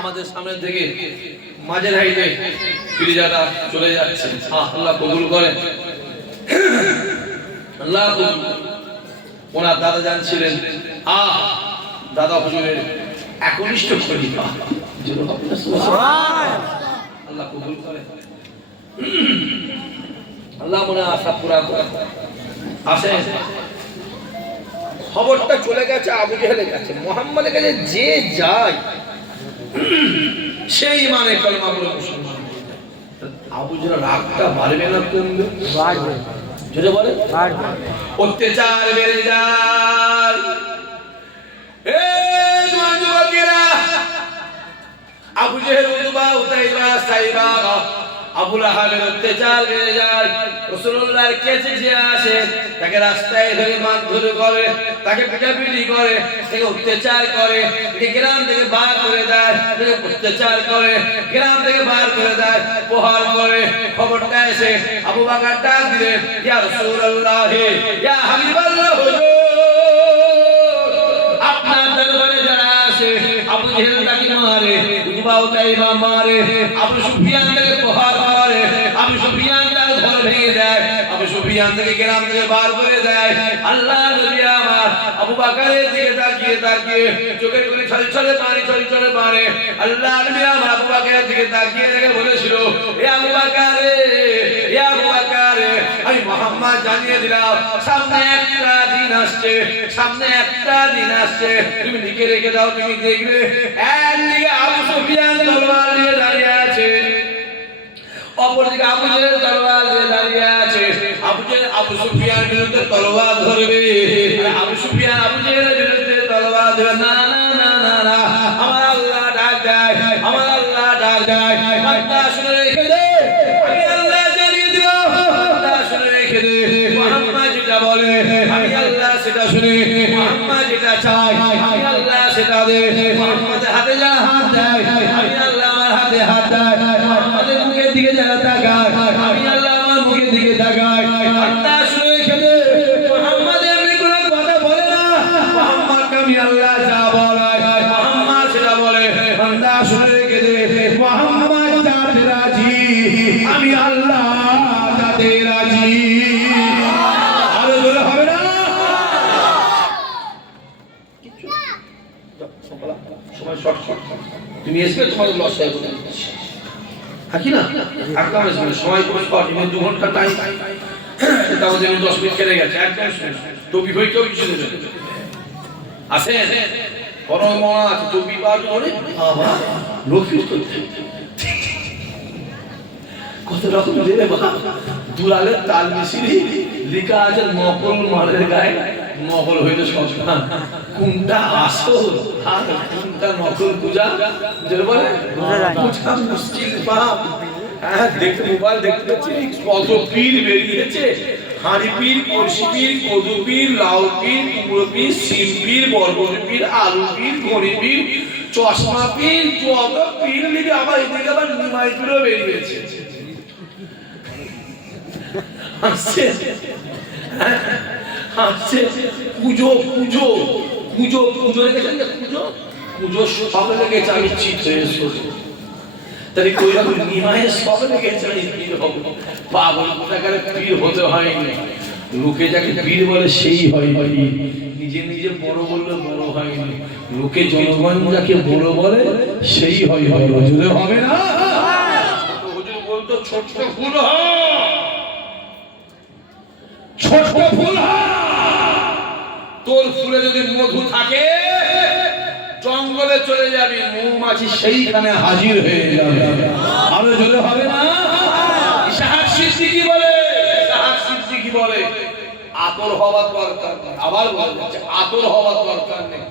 আমাদের সামনে থেকে মাঝের হাইটে ফিরিজাটা চলে যাচ্ছে। আল্লাহ কবুল করেন। আল্লাহ কবুল ওনার দাদা জানছিলেন আহ দাদা হুজুরের একনিষ্ঠ খলিফা আল্লাহ কবুল করেন। আল্লাহ মনে আশা পুরা খবরটা চলে গেছে আবু জেহেলের কাছে। মোহাম্মদের কাছে যে যায় সেই মানে কলমা বলে মুসলমান আবু জেহেল রাগটা বাড়বে না কমবে? বাড়বে। যেটা বলে? বাড়বে। অত্যাচার বেড়ে যায়। এ যুবকেরা আবু জেহেল উতবা উতাইবা সাইবা আবুল আহাবের অত্যাচার বেড়ে যায়। রাসূলুল্লাহর কাছে যে আসে, তাকে রাস্তায় ধরে মারধর করে, তাকে পিটাপিটি করে, তাকে অত্যাচার করে, তাকে গ্রাম থেকে বার করে দেয়, তাকে অত্যাচার করে, গ্রাম থেকে বার করে দেয় প্রহার করে। খবরটা এসে আবু বাকার ডাক দিলেন ইয়া রাসূলুল্লাহ, ইয়া হাবিবাল্লাহ আপনার দরবারে যারা আসে, আবু জেহেল তাকে মারে উতবাও তাইবা মারে, আবু সুফিয়ান তাকে প্রহার করে আবু সুফিয়ান তার ঘর ভেঙে দেয় সুফিয়ান থেকে গ্রাম থেকে বার করে দেয় আল্লাহ নবী আমার আবু বাকারের দিকে তাকিয়ে তাকিয়ে চোখের করে ছলে ছলে পানি ছলে ছলে পারে আল্লাহ নবী আমার আবু বাকারের দিকে তাকিয়ে দেখে বলেছিল, এ আবু বাকারে, এ আবু বাকারে, আমি মোহাম্মদ জানিয়ে দিলাম, সামনে একটা দিন আসছে, সামনে একটা দিন আসছে। তুমি লিখে রেখে দাও, তুমি দেখবে একদিকে আবু সুফিয়ান তলোয়ার নিয়ে দাঁড়িয়ে আছে, অপরদিকে আবু জেহেল তলোয়ার নিয়ে দাঁড়িয়ে আছে। আবু জেহেল আবু সুফিয়ানের তলোয়ার ধরবে। আবু সুফিয়ান আবু তলোয়ার ধরবে না তুমি তোমাদের লস হয়ে যাবে থাকি না? সময় করে শর্ট ইভেন দু ঘণ্টা টাইম তাও যেন দশ মিনিট কেটে গেছে। একদম টপি হয়ে কেউ কিছু দেবে আছে? টপি বাবা লক্ষ্মী কত রকম দেবে বাবা দুলালের তাল মিশিয়ে লেখা আছে নকল মালের গায়ে। নকল হইলে সন্তান। কোনটা আসল আর কোনটা নকল পূজা? যেটা বলে পূজা মুশকিল পাপ। হ্যাঁ দেখতে মোবাইল দেখতে পাচ্ছি কত পীর বেরিয়েছে। হাঁড়ি পীর কলসি পীর কদু পীর লাউ পীর কুমড়ো পীর সিম পীর বরবটি পীর আলু পীর ঘড়ি পীর চশমা পীর যত পীর লিখে আবার এদিকে আবার নিমাই পীরও বেরিয়েছে হাসছে পুজো পুজো পুজো পুজো রেখেছেন পুজো? পুজো সব লেগেছে, আমি চিত এসেছি। তাহলে কই রকম নিমায়ে সব লেগেছে আমি পীর হব পাগল কোথাকার পীর হতে হয়নি। লোকে যাকে পীর বলে সেই হয় হয়নি নিজে নিজে বড় বললে বড় হয়নি। লোকে জনগণ যাকে বড় বলে, সেই হয় হয় হুজুরে হবে না? হুজুর ফুল হয়। ছোট ফুল হয়। ফুলে যদি মধু থাকে, জঙ্গলে চলে যাবি, মৌমাছি সেইখানে হাজির হয়ে যাবে। আরও জোরে হবে না? সিদ্দিকি বলে সিদ্দিকি বলে, আতর দরকার আবার আতর দরকার নেই।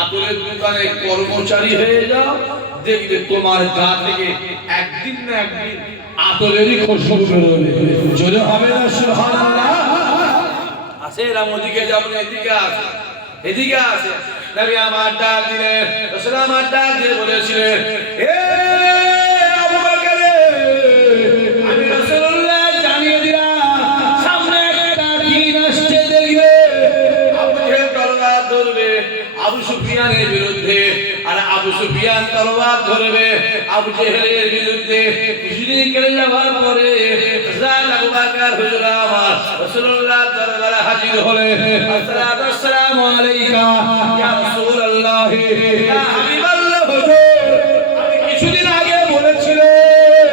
আতরের দোকানে কর্মচারী হয়ে যাও, দেখবে তোমার গা থেকে একদিন না একদিন আতরেরই খুশবু বেরোবে। জোরে হবে না, সুবহানাল্লাহ? আসে এরাম ওদিকে যেমন এদিকে আসে এদিকে আসে নবী আমার ডাক দিলেন রাসূল আমার ডাক দিয়ে বলেছিলেন সুফিয়ান তলোয়ার ধরবে, আবু জেহেলের বিরুদ্ধে কিছুদিন কেটে যাওয়ার পরে হযরত আবু বকর হুজুর আমার রাসূলুল্লাহ দরবারে হাজির হলে আসসালামু আলাইকা, ইয়া রাসূলুল্লাহ, ইয়া হাবিবাল্লাহ হুজুর কিছুদিন আগে বলেছিলেন,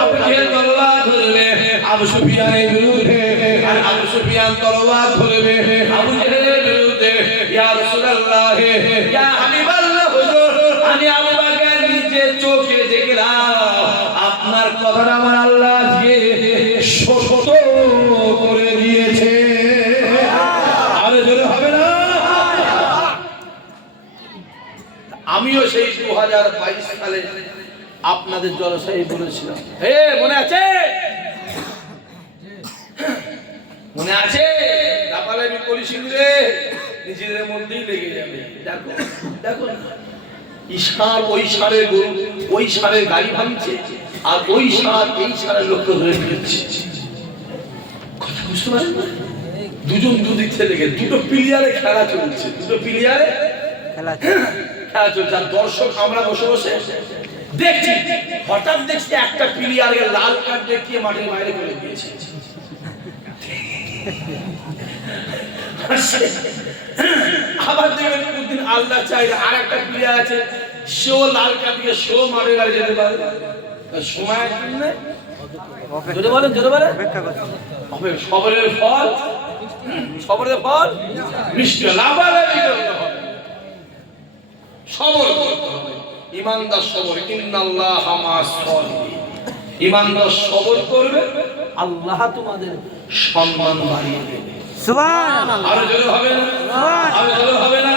আবু জেহেল তলোয়ার ধরবে, আবু সুফিয়ানের বিরুদ্ধে, আর আবু সুফিয়ান তলোয়ার ধরবে, আবু জেহেলের বিরুদ্ধে, ইয়া রাসূলুল্লাহ, ইয়া হাবিবাল্লাহ আপনাদের জলসায় বলেছিলাম। হে মনে আছে? মনে আছে? দাপালে আমি নিজেদের মধ্যেই লেগে যাবে। দেখো দেখো না। ঈশার ওই সারের গরু ওই সারের গাড়ি ভাঙছে আর ওই সার এই সারের লোককে ধরে ফেলছে। কথা বুঝতে পারেন না? দুজন দুদিক থেকে দুটো প্লেয়ারে খেলা চলছে। দুটো প্লেয়ারে? খেলা খেলা চলছে। আর দর্শক আমরা বসে বসে দেখছি। হঠাৎ দেখছি একটা প্লেয়ারকে লাল কার্ড দেখিয়ে মাঠের বাইরে করে দিয়েছে আবার দেখবেন কোনদিন আল্লাহ চাই আর একটা প্লেয়ার আছে, সেও লাল কার্ড দিয়ে সেও মাঠের বাইরে যেতে পারে। সময়ের জন্য বলেন, জোরে বলেন। সবরের ফল। সবরের ফল? মিষ্টি লাভালাভি সবর করতে হবে। ইমানদার সবর ইন্নাল্লাহ ইমানদার সবর করবে আল্লাহ তোমাদের সম্মান বাড়িয়ে দেবে। আরও জোরে হবে না? আরও জোরে হবে না?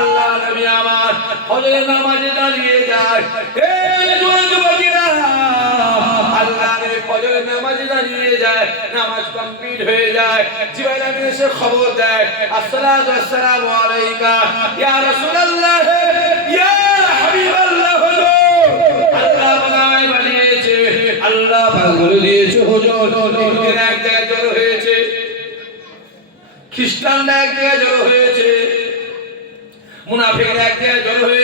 আল্লাহ নবী আমার ফজরের নামাজে দাঁড়িয়ে যায়। হে যুবক যুবতীরা আল্লাহ নবী ফজরের নামাজে দাঁড়িয়ে যায় নামাজ কমপ্লিট হয়ে যায়। জিবরাইল আমিন এসে খবর দেয় আসসালাতু আসসালামু আলাইকা ইয়া রাসূলুল্লাহ ইয়া হাবিবাল্লাহ হুজুর আল্লাহ বানায় বানিয়েছে পাগল দিয়েছে হুজুর এক জায়গায় জড়ো হয়েছে। খ্রিস্টানরা এক জায়গায় জড়ো হয়েছে। মুনাফিকরা এক জায়গায় জড়ো হয়েছে।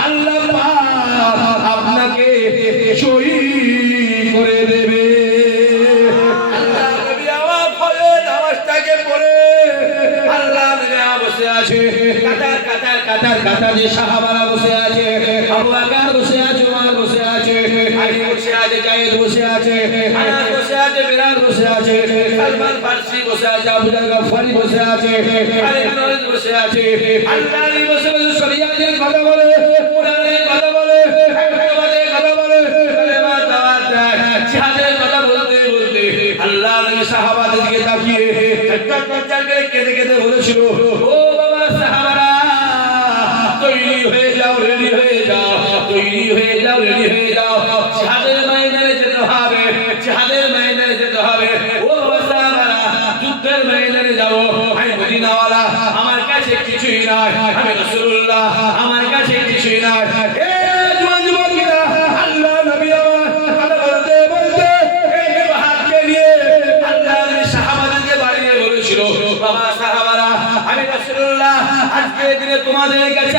কাতার কাতার কাতার যে সাহাবারা বসে আছে আবু বকর বসে আছে ওমর বসে আছে আলী বসে আছে জায়েদ বসে আছে বসে আছে বিলাল বসে আছে সালমান বসে আছে আবু বসে আছে বিন বসে আছে আল্লাহ বসে বসে কথা বলে সাহাবাদের দিকে তাকিয়ে কেঁদে কেঁদে বলেছিল হয়ে যাও রেডি হয়ে যাও, তৈরি হয়ে যাও রেডি হয়ে যাও। জিহাদের ময়দানে যেতে হবে জিহাদের ময়দানে যেতে হবে। ও বাবা যুদ্ধের ময়দানে যাব আমি মদিনাওয়ালা, আমার কাছে কিছুই নাই। আমি রাসূলুল্লাহ, আমার কাছে কিছুই নাই। তোমাদের কাছে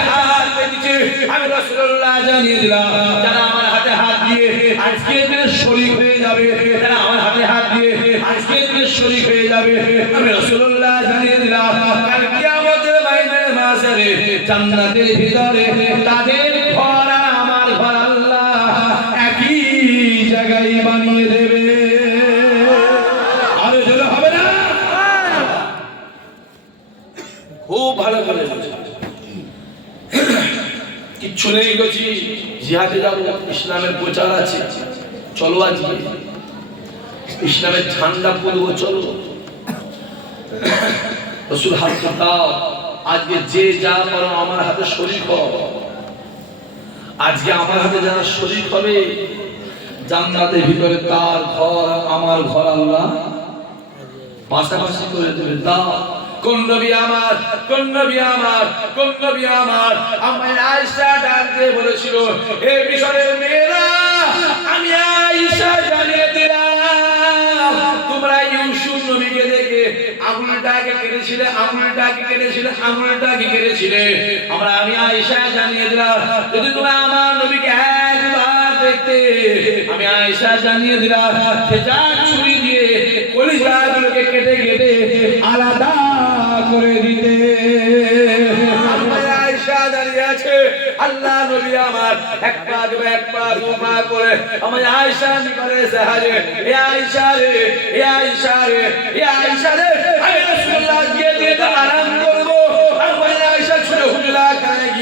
আমি রাসূলুল্লাহ জানিয়ে দিলাম, যারা আমার হাতে হাত দিয়ে আজকে দিনে শরীক হয়ে যাবে যারা আমার হাতে হাত দিয়ে আজকে দিনে শরীক হয়ে যাবে। আমি রাসূলুল্লাহ জানিয়ে দিলাম, কাল কিয়ামতের ময়দানে মাসরে জান্নাতের ভিতরে তাদের ঘর আমার ঘর আল্লাহ একই জায়গায় বানিয়ে দেবে আরে জোরে হবে না খুব ভালো করে বুঝো। কিচ্ছু নেই গেছি জিহাদে ইসলামের প্রচার আছে। চলো আজকে। ইসলামের ঠান্ডা পড়ব, চলো। রসুল হাত দাও আজকে যে যা পারো আমার হাতে শরীর কর আজকে আমার হাতে যারা শরীর হবে, জান্নাতের ভিতরে তার ঘর, আমার ঘর আল্লাহ পাশাপাশি করে দেবে। দাও। কোন নবী আমার? কোন নবী আমার? কোন নবী আমার? আমায় আয়েশা বলেছিল মিশরের মেয়েরা, আমি আয়েশা জানিয়ে দিলাম। তোমরা ইউসুফ নবীকে দেখে কেটেছিলে কেটেছিলে কেটেছিলে আমরা, আমি আয়েশা জানিয়ে দিলাম। যদি তোমরা আমার নবীকে একবার দেখতে, আমি আয়েশা জানিয়ে দিলাম যা ছুরি দিয়ে কলিজাগুলোকে কেটে কেটে আলাদা করে দিতে। আল্লাহ নবী আমার এক পা দেবে, এক পা দু পা করে। আমার আয়সা নিকটে এসে হাজির। এ আয়সা রে, এ আয়সা রে, এ আয়সা রে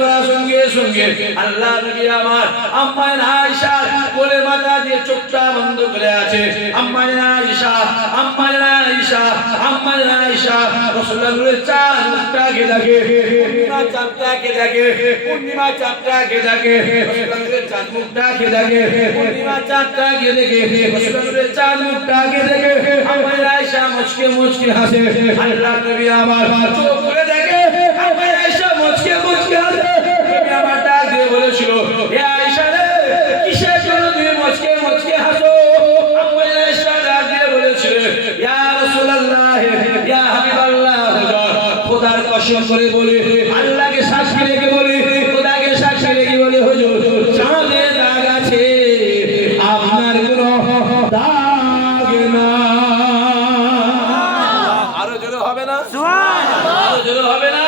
বলার সঙ্গে সঙ্গে, আল্লাহ নবী আমার আম্মা আয়েশা কোলে মাথা দিয়ে চোখটা বন্ধ করে আছে। আম্মা আয়েশা আম্মা আয়েশা আম্মা আয়েশা রাসূলুল্লাহর চার মুখটাকে দেখে, পূর্ণিমা চাঁদটাকে দেখে, পূর্ণিমা পূর্ণিমা চাঁদটাকে দেখে রাসূলুল্লাহর চোখ করে কসম করে বলে, আল্লাহকে সাক্ষী রেখে বলে, খোদাকে সাক্ষী রেখে বলে, হুজুর চাঁদে দাগ আছে, আপনার কোনো দাগ না। আরও জোরে হবে না? আরও জোরে হবে না?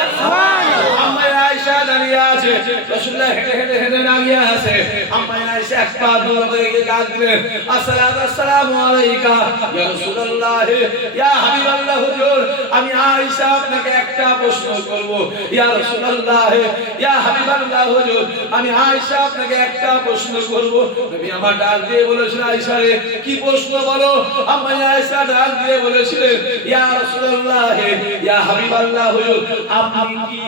আম্মা আয়েশা দাঁড়িয়ে আছে রাসূলুল্লাহ হেঁটে হেঁটে হেঁটে দাঁড়িয়ে আছে আম্মা আয়েশা এক পা দৌড় করে গিয়ে ডাক দিলেন আসসালামু আলাইকা। ইয়া রাসূলুল্লাহ, ইয়া হাবিবাল্লাহ হুজুর, আমি আয়েশা আপনাকে একটা প্রশ্ন করব। ইয়া রাসূলুল্লাহ, ইয়া হাবিবাল্লাহ হুজুর, আমি আয়েশা আপনাকে একটা প্রশ্ন করব। নবী আমার ডাক দিয়ে বলেছিল আয়েশা রে, কি প্রশ্ন বলো? আম্মা আয়েশা ডাক দিয়ে বলেছিলেন ইয়া রাসূলুল্লাহ, ইয়া হাবিবাল্লাহ হুজুর, আপনি কি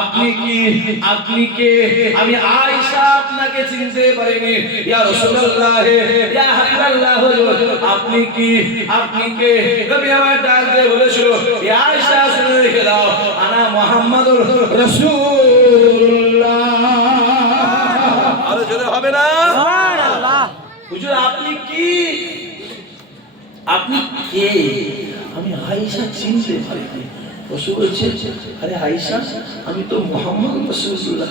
আপনি কি, আপনি কে? আমি আয়েশা আপনাকে চিনতে পারিনি। ইয়া রাসূলুল্লাহ ইয়া হাবিবাল্লাহ হুজুর আপনি কি? আপনি কে? নবী আমার ডাক দিয়ে বলেছিল ইয়া আয়েশা শুনে রেখে দাও আনা মুহাম্মাদুর রাসূলুল্লাহ। আরও জোরে হবে না? সুবহানাল্লাহ। হুজুর আপনি কি? আপনি কে? আমি আয়েশা চিনতে পারিনি। রসুল বলছে আরে আয়েশা আমি তো মোহাম্মদ রসুল্লাহ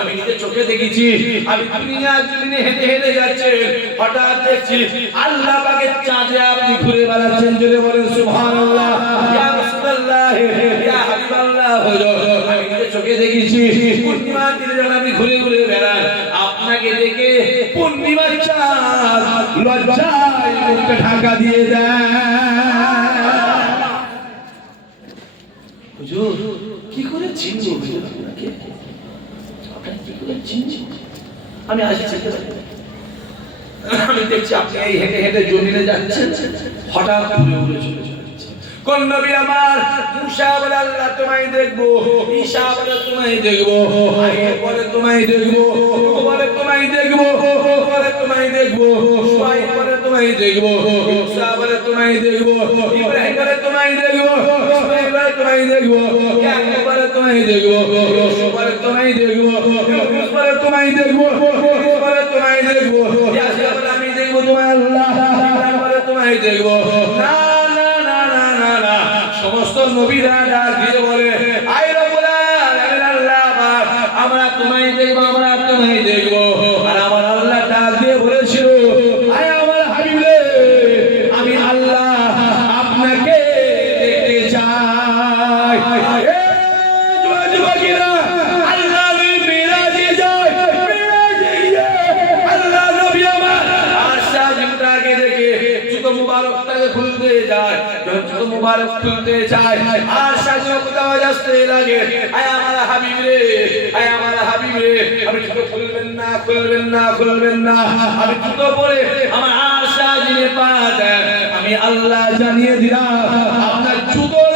আমি চোখে দেখেছি আমি দুনিয়া হেঁটে হেঁটে যাচ্ছেন। হঠাৎ দেখছি, আল্লাহ পাকের চাঁদে আপনি ঘুরে বেড়াচ্ছেন চলে বলে সুবহানাল্লাহ চোখে ঘুরে ঘুরে আপনাকে দেখে আমি দেখছি আপনি হেঁটে হেঁটে জমিনে যাচ্ছেন। হঠাৎ কোন নবী আমার মুসা বলে আল্লাহ তোমায় দেখব ঈশা বলে তোমায় দেখব বলে তোমায় দেখব বলে তোমায় দেখব বলে তোমায় দেখব শুআইব বলে তোমায় দেখব মুসা বলে তোমায় দেখব ইব্রাহিম বলে তোমায় দেখব ইসমাঈল বলে তোমায় দেখব ইয়াকুব বলে তোমায় দেখব ইউসুফ বলে তোমায় দেখব ইউনুস বলে তোমায় দেখব বলে তোমায় দেখব ইয়াসিন বলে আমি দেখব তোমায় আল্লাহ বলে তোমায় দেখব না নবীরা ডাক দিয়ে বলে আই রব্বুল আলামিন আল্লাহ আমরা তোমায় দেখব আমরা তোমায় দেখব। যায় মুবারক তুলতে চায়। আর কোথাও আসতে লাগে। আয় আমার হাবিব রে, আয় আমার হাবিব রে। আমি জুতো খুলবেন না খুলবেন না খুলবেন না। আমি জুতো পরে আমার আর সাজিয়ে পা আমি আল্লাহ জানিয়ে দিলাম, আপনার জুতোর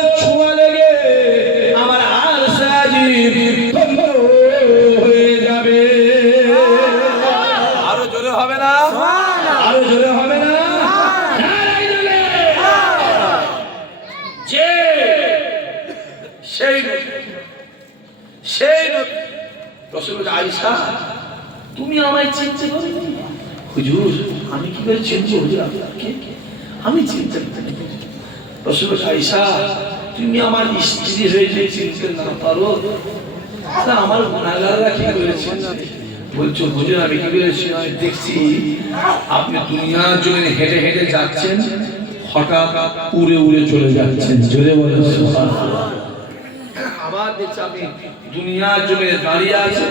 তুমি আমায় চিনতে হুজুর, আমি কি করে চিনছি হুজুর আমি চিনতে রসুল তুমি আমার স্ত্রী হয়ে চিনতে না পারো? তা আমার কি করেছে? বলছো, হুজুর, আমি কি করেছি আমি দেখছি, আপনি দুনিয়ার জন্য হেঁটে হেঁটে যাচ্ছেন, হঠাৎ উড়ে উড়ে চলে যাচ্ছেন। জোরে বলে আমার দেখছি আপনি দুনিয়ার জন্য দাঁড়িয়ে আছেন।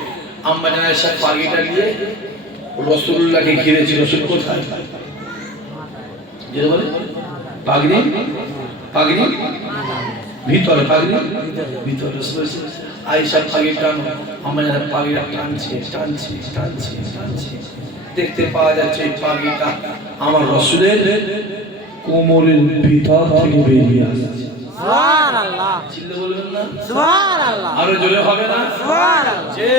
আম্মা জানা এসে পাগিটা নিয়ে রসুল্লাহকে ঘিরেছি রসুল কোথায়? যেটা বলে? পাগড়ি? পাগড়ি? ভিতরে পাগড়ি? ভিতরে আইসা পাগড়ি টান আমরা যারা পাগড়িটা টানছে টানছে টানছে টানছে। দেখতে পাওয়া যাচ্ছে এই পাগড়িটা আমার রসুলের কোমরের ভিতর থেকে বেরিয়ে আসছে। সুবহানাল্লাহ। চিল্লে বলবেন না সুবহানাল্লাহ। আরও জোরে হবে না? সুবহানাল্লাহ। যে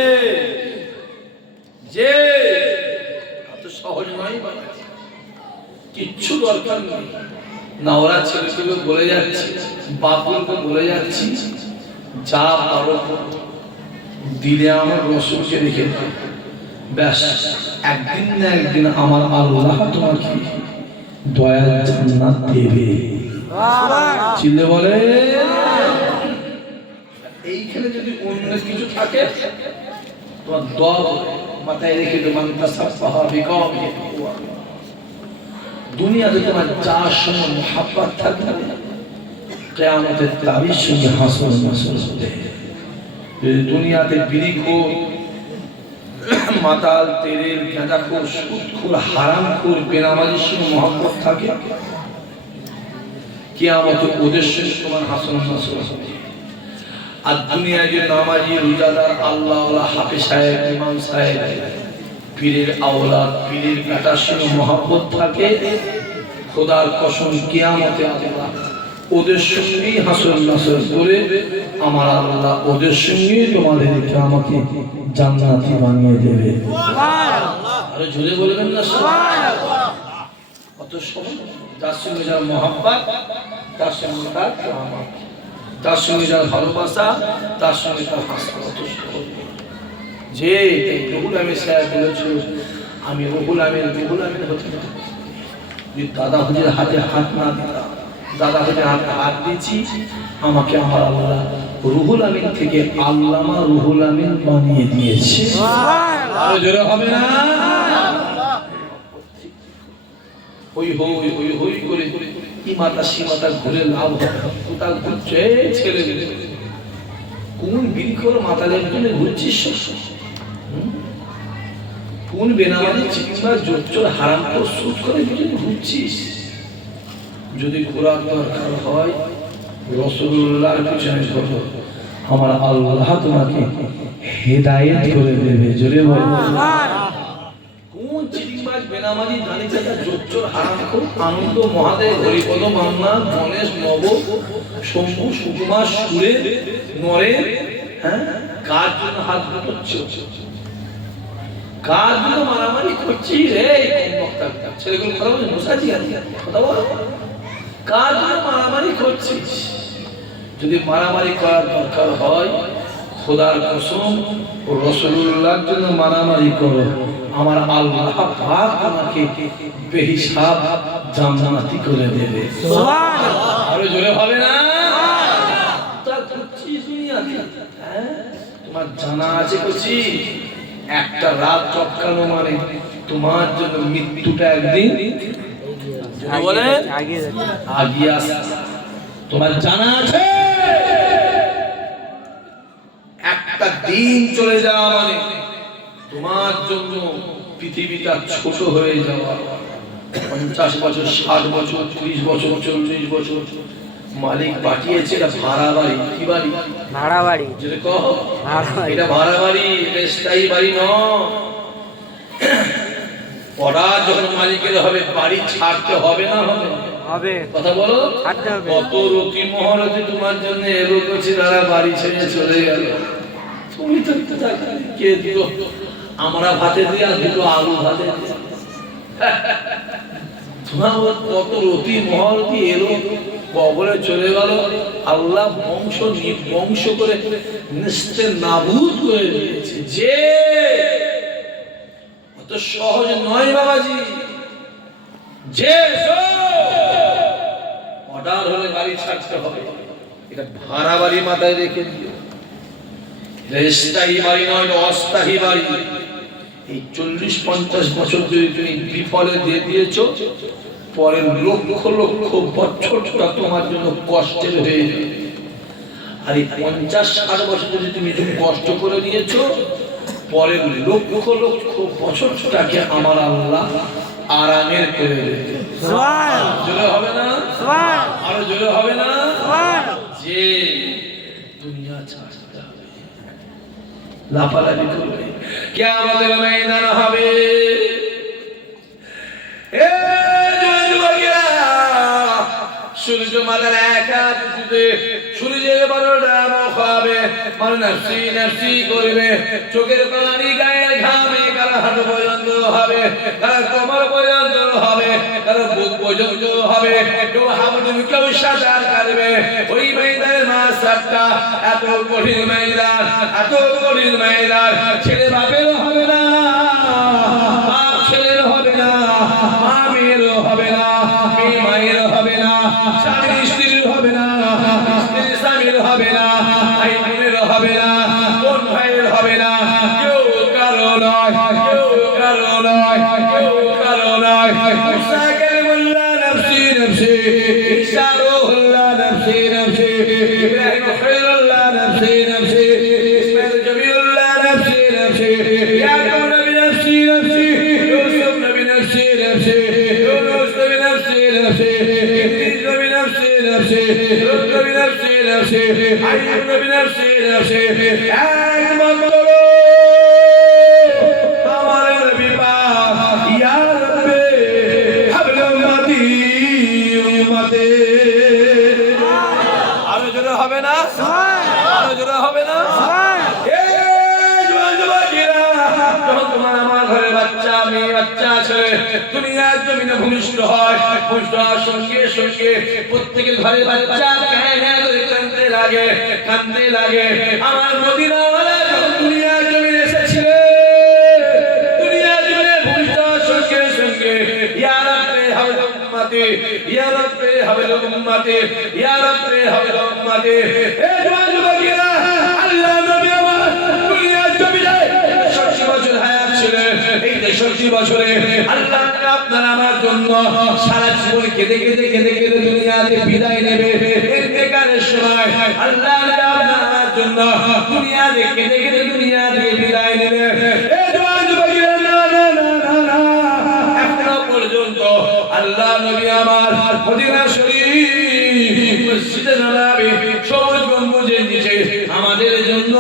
যে এত সহজ নয় বাবা। কিচ্ছু দরকার নেই। না ওরা ছেলেগুলো বলে যাচ্ছে বাপগুলোকে বলে যাচ্ছি যা পারো। দিলে আমার রসুলকে রেখে ব্যাস একদিন না একদিন আমার আল্লাহ তোমাকে দয়াল জান্নাত দেবে। চিল্লে বলে? এইখানে যদি অন্য কিছু থাকে তোমার মাথায় রেখে দেবো আমি তা বিকম। দুনিয়াতে তোমার যার সময় মহাব্বাত থাকবে কেয়ামতের তাবির সঙ্গে হাসন হতে দুনিয়াতে মাতাল তেরের গাঁজাখোর সুদখোর হারামখোর বেনামাজির সঙ্গে মহাব্বত থাকে কিয়ামতে ওদের সঙ্গে তোমার হাসন আর দুনিয়ায় যে নামাজি রোজাদার আল্লাহ হাফে সাহেব ইমাম সাহেব পীরের আওলাদ পীরের কাটার সঙ্গে মহাব্বত থাকে খোদার কসম কিয়ামতে আল্লাহ ওদের সঙ্গেই হাসর নাসর করে আমার আল্লাহ ওদের তোমাদেরকে আমাকে জান্নাতি বানিয়ে দেবে। আরে জোরে বলবেন না কত সহজ? যার সঙ্গে যার মহাব্বত তার সঙ্গে তার। তার সঙ্গে যার ভালোবাসা তার সঙ্গে তার। যে রহুল আমির সাহেব বলেছিল আমি রহুল আমির রহুল আমির হতে যদি দাদা হুজুর হাতে হাত না দিতাম দাদা হুজুর হাতে হাত দিয়েছি আমাকে আমার আল্লাহ রুহুল আমিন থেকে আল্লামা রুহুল আমিন বানিয়ে দিয়েছে জোরে হবে না হই হই হই হই করে ই মাথা সে মাথা ঘুরে লাভ ঘুরছে? ছেলে কোন ঘুরছিস? কোন চিকিৎসা হারাম করে ঘুরছিস? যদি ঘোরার দরকার হয় রসগোল্লার পিছনে ঘোরো আমার আল্লাহ তোমাকে হেদায়েত করে দেবে, জোরে বল। বেনামাজি দানি চাচা জোচ্চোর হারাম খুব আনন্দ, মহাদেব, হরিপদ মান্না গণেশ, নব, শম্ভু সুরে, নরে হ্যাঁ? কার জন্য হাত কার জন্য মারামারি করছি রে ছেলেগুলো কথা বলছে? কথা বল। কার জন্য মারামারি করছিস? যদি মারামারি করার দরকার হয়, খোদার কসম ও রসুল্লাহর জন্য মারামারি করো। আমার আল্লাহ পাক তোমাকে বেহিসাব জান্নাতি করে দেবে। আরও জোরে হবে না? তা করছিস দুনিয়াতে, হ্যাঁ? তোমার জানা আছে করছি একটা রাত চটকানো মানে তোমার জন্য মৃত্যুটা একদিন? বলে আগে আসে তোমার জানা আছে? একটা দিন চলে যাওয়া মানে তোমার জন্য পৃথিবীটা ছোট হয়ে যাওয়া। পঞ্চাশ বছর ষাট বছর ত্রিশ বছর চল্লিশ বছর। মালিক পাঠিয়েছে এটা ভাড়া বাড়ি কি বাড়ি? ভাড়া বাড়ি। যদি কহ এটা ভাড়া বাড়ি এটা স্থায়ী বাড়ি নয়। অর্ডার যখন মালিকের হবে বাড়ি ছাড়তে হবে না হবে? হবে। কথা বলো। কত রতি মহারতি তোমার জন্য এলো করছে তারা বাড়ি ছেড়ে চলে গেল। তুমি তো কে দিল? আমরা ভাতে দিয়ে আর দুটো আলু ভাতে কত রতি মহারতি এলো, কবরে চলে গেল। আল্লাহ বংশ বংশ করে নাবুদ করে দিয়েছে। যে অত সহজ নয় বাবাজি। যে অর্ডার হলে গাড়ি ছাড়তে হবে। এটা ভাড়া বাড়ি মাথায় রেখে দিও। স্থায়ী বাড়ি নয় অস্থায়ী বাড়ি। এই চল্লিশ পঞ্চাশ বছর যদি তুমি বিফলে দিয়ে দিয়েছ পরের লক্ষ লক্ষ বছরটা তোমার জন্য কষ্টের হয়ে যাবে। আর এই পঞ্চাশ ষাট বছর যদি তুমি কষ্ট করে নিয়েছো পরের লক্ষ লক্ষ বছরটাকে আমার আল্লাহ আরামের করে দেবে। জোরে হবে না? আরও জোরে হবে না? যে দুনিয়া হবে লাফালাফি করবে। কে আমাদের ময়দান হবে। সূর্য এক হাত সূর্যের বারোটা মুখ হবে মানে নাফসি নাফসি করবে। চোখের পানি গায়ের ঘামে কারও হাত পর্যন্ত হবে। কারও কোমর পর্যন্ত হবে কারও বুক পর্যন্ত হবে কেউ হাবুডুবি কেউ সাঁতার কাটবে ওই ময়দানের মাছ এত কঠিন ময়দান, এত কঠিন ময়দান, ছেলে বাপের হবে না, বাপ ছেলের হবে না, মা মেয়েরও হবে না, মেয়ে মায়ের হবে না, স্বামী নফসি নফসি লূত নবী নফসি নফসি আইয়ুব নবী দুনিয়ার জমিনে ভূমিষ্ঠ হয়। ভূমিষ্ঠ হওয়ার সঙ্গে সঙ্গে প্রত্যেকের ঘরে বাচ্চা কান্দতে লাগে কান্দতে লাগে। আমার 63 বছর ছিলেন। এই 63 বছরে আল্লাহ আপনার আমার জন্য সারা জীবন কেঁদে কেঁদে কেঁদে কেঁদে দুনিয়াতে বিদায় নেবে। সময় আল্লাহ আপনার আমার জন্য দুনিয়াতে কেঁদে কেঁদে বিদায় নেবে। আল্লাহ আমাদের জন্য